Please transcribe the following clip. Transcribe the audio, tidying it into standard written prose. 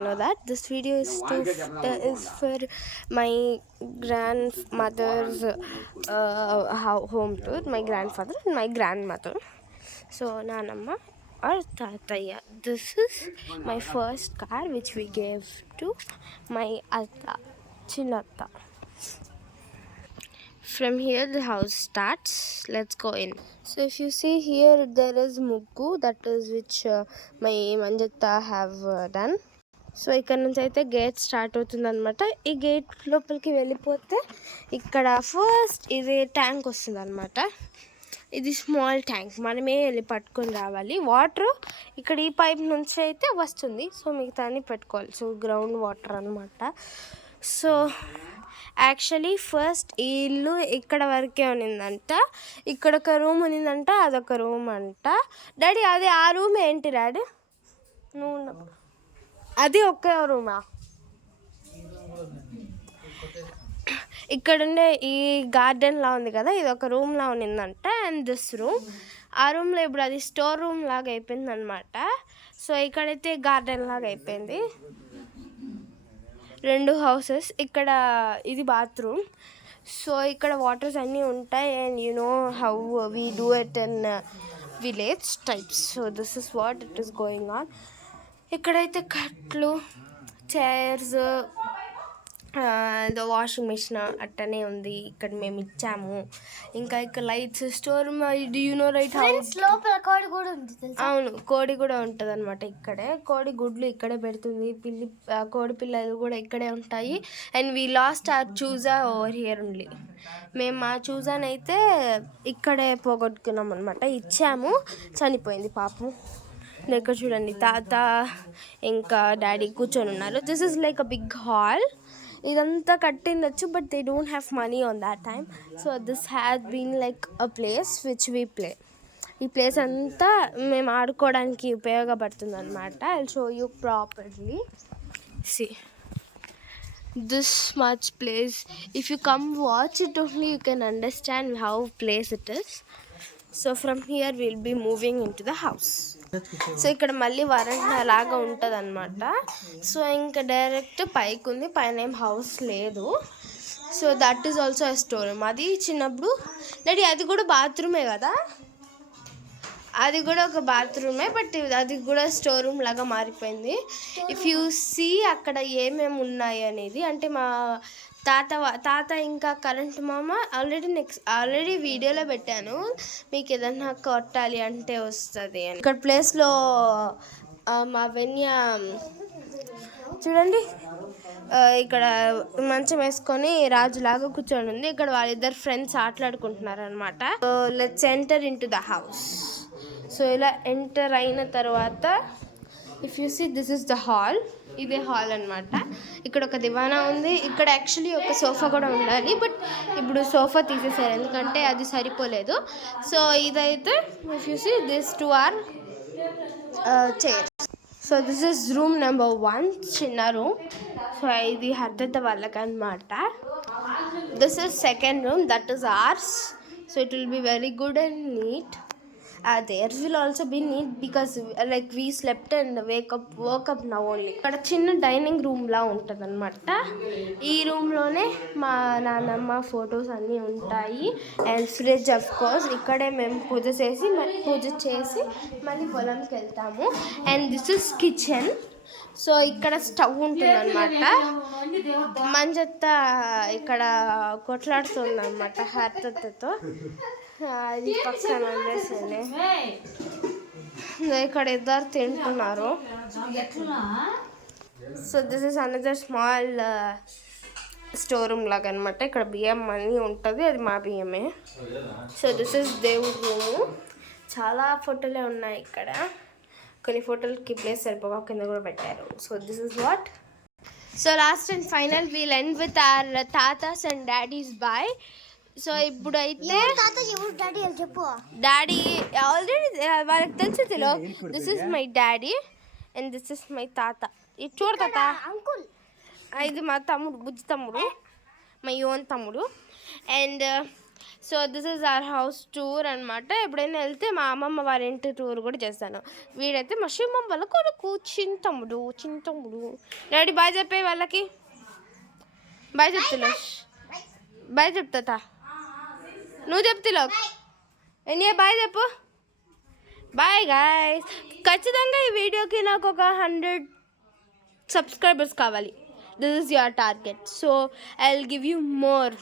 know that this video is for my grandmother's home tour, my grandfather and my grandmother. So Nanamma or Tataya, this is my first car which we gave to my atta, Chinatta. From here the house starts. Let's go in. So if you see here, there is muggu, that is which my manjatta have done. So ఇక్కడ నుంచి అయితే gate start అవుతుంది అనమాట. ఈ gate లోపలికి వెళ్ళిపోతే ఇక్కడ first ఇది ట్యాంక్ వస్తుంది అనమాట. ఇది స్మాల్ ట్యాంక్, మనమే వెళ్ళి పట్టుకొని రావాలి. వాటర్ ఇక్కడ ఈ పైప్ నుంచి అయితే వస్తుంది, సో మిగతా అన్ని పెట్టుకోవాలి. సో గ్రౌండ్ వాటర్ అనమాట. సో యాక్చువల్లీ ఫస్ట్ ఈ ఇల్లు ఇక్కడ వరకే ఉన్నిందంట. ఇక్కడ ఒక రూమ్ ఉన్నిందంట, అదొక రూమ్ అంట. డాడీ అది ఆ రూమ్ ఏంటి డాడీ? నువ్వు అది ఒక్క రూమా? ఇక్కడుండే ఈ గార్డెన్ లా ఉంది కదా, ఇది ఒక రూమ్ లా ఉన్నిందంట. అండ్ దిస్ రూమ్, ఆ రూమ్లో ఇప్పుడు అది స్టోర్ రూమ్ లాగా అయిపోయింది అనమాట. సో ఇక్కడైతే గార్డెన్ లాగా అయిపోయింది. 2 హౌసెస్, ఇక్కడ ఇది బాత్రూమ్. సో ఇక్కడ వాటర్స్ అన్నీ ఉంటాయి. And you know how we do it in village types. So this is what it is going on. ఇక్కడైతే కట్లు, చైర్స్, వాషింగ్ మిషన్ అట్టనే ఉంది. ఇక్కడ మేము ఇచ్చాము. ఇంకా ఇక్కడ lights, store room. You know right house లోపల కోడి కూడా ఉంటుంది. అవును, కోడి కూడా ఉంటుంది అనమాట ఇక్కడే. కోడి గుడ్లు ఇక్కడే పెడుతుంది. కోడి పిల్లలు కూడా ఇక్కడే ఉంటాయి. అండ్ వీ లాస్ట్ ఆర్ చూజా ఓవర్ హియర్ ఓన్లీ. మేము ఆ చూజానైతే ఇక్కడే పోగొట్టుకున్నాం అనమాట. ఇచ్చాము, చనిపోయింది పాపం. ఇక్కడ చూడండి, తాత ఇంకా డాడీ కూర్చొని ఉన్నారు. This is like a big hall. ఇదంతా కట్టిండొచ్చు, but they don't have money on that time. So this has been like a place which we play. ఈ ప్లేస్ అంతా మేము ఆడుకోవడానికి ఉపయోగపడుతుంది అనమాట. I will show you properly. See this much place. If you come watch it only, you can understand how place it is. So from here we'll be moving into the house. So ఇక్కడ మళ్ళీ వరండా లాగా ఉంటుంది అనమాట. So ఇంకా direct పైకి ఉంది, పైన ఏం హౌస్ లేదు. So that is also a store room. అది చిన్నప్పుడు డాడీ అది కూడా బాత్రూమే కదా, అది కూడా ఒక బాత్రూమే, బట్ అది కూడా స్టోర్ రూమ్ లాగా మారిపోయింది. ఇఫ్ యూ సీ అక్కడ ఏమేమి ఉన్నాయి అనేది, అంటే మా తాత ఇంకా కరెంట్ మామ ఆల్రెడీ వీడియోలో పెట్టాను. మీకు ఏదన్నా కొట్టాలి అంటే వస్తుంది అని. ఇక్కడ ప్లేస్లో మా వెన్య చూడండి, ఇక్కడ మంచం వేసుకొని రాజులాగా కూర్చొని ఉంది. ఇక్కడ వాళ్ళిద్దరు ఫ్రెండ్స్ ఆటలాడుకుంటున్నారు అనమాట. So let's enter into the house. So ఇలా ఎంటర్ అయిన తర్వాత if you see, this is the hall. ఇదే హాల్ అనమాట. ఇక్కడ ఒక దివానా ఉంది. ఇక్కడ యాక్చువల్లీ ఒక సోఫా కూడా ఉండాలి, బట్ ఇప్పుడు సోఫా తీసేసారు ఎందుకంటే అది సరిపోలేదు. సో ఇదైతే if you see, this 2 are chairs. So this is room number 1, చిన్న రూమ్. సో ఇది హర్దత వాళ్ళకి అనమాట. This is second room, that is ours. So it will be very good and neat. Theirs will also be neat because like we slept and woke up now only. ఇక్కడ చిన్న dining room లా ఉంటుంది అనమాట. ఈ రూమ్లోనే మా నాన్నమ్మ photos అన్నీ ఉంటాయి. And fridge of course. ఇక్కడే మేము పూజ చేసి మళ్ళీ పొలంకి వెళ్తాము. And this is kitchen. So ఇక్కడ స్టవ్ ఉంటుంది అనమాట. మంజత్త ఇక్కడ కొట్లాడుతుంది అనమాట హర్తతో. అది పక్కన ఉండేసింది. ఇక్కడ ఇద్దరు తింటున్నారు. So this is another small store room లాగా అనమాట. ఇక్కడ బియ్యం అన్నీ ఉంటుంది, అది మా బియ్యమే. సో దిస్ ఇస్ దేవుడి రూము. చాలా ఫోటోలే ఉన్నాయి ఇక్కడ. కొన్ని ఫోటోలకి ప్లేస్ సరిపోగా కింద కూడా పెట్టారు. So this is what. So last and final we'll end with our తాతాస్ అండ్ డాడీస్ బాయ్. సో ఇప్పుడైతే డాడీ ఆల్రెడీ వాళ్ళకి తెలుసు. This is my daddy and this is my తాత. ఇది చూడు తాత, ఇది మా తమ్ముడు, బుజ్జి తమ్ముడు, మై ఓన్ తమ్ముడు. And so this is our house tour అనమాట. ఎప్పుడైనా వెళ్తే మా అమ్మమ్మ వారి ఇంటి టూర్ కూడా చేస్తాను. వీడైతే మా శివమ్మ వాళ్ళ కొడుకు చింతముడు. డాడీ బాయ్ చెప్పే వాళ్ళకి. బాయ్ చెప్తున్నా, బాయ్ చెప్తా. నువ్వు చెప్తున్నావు ఎన్ని బాయ్ చెప్పు. Bye guys. ఖచ్చితంగా ఈ వీడియోకి నాకు ఒక 100 సబ్స్క్రైబర్స్ కావాలి. This is your target. So I will give you more.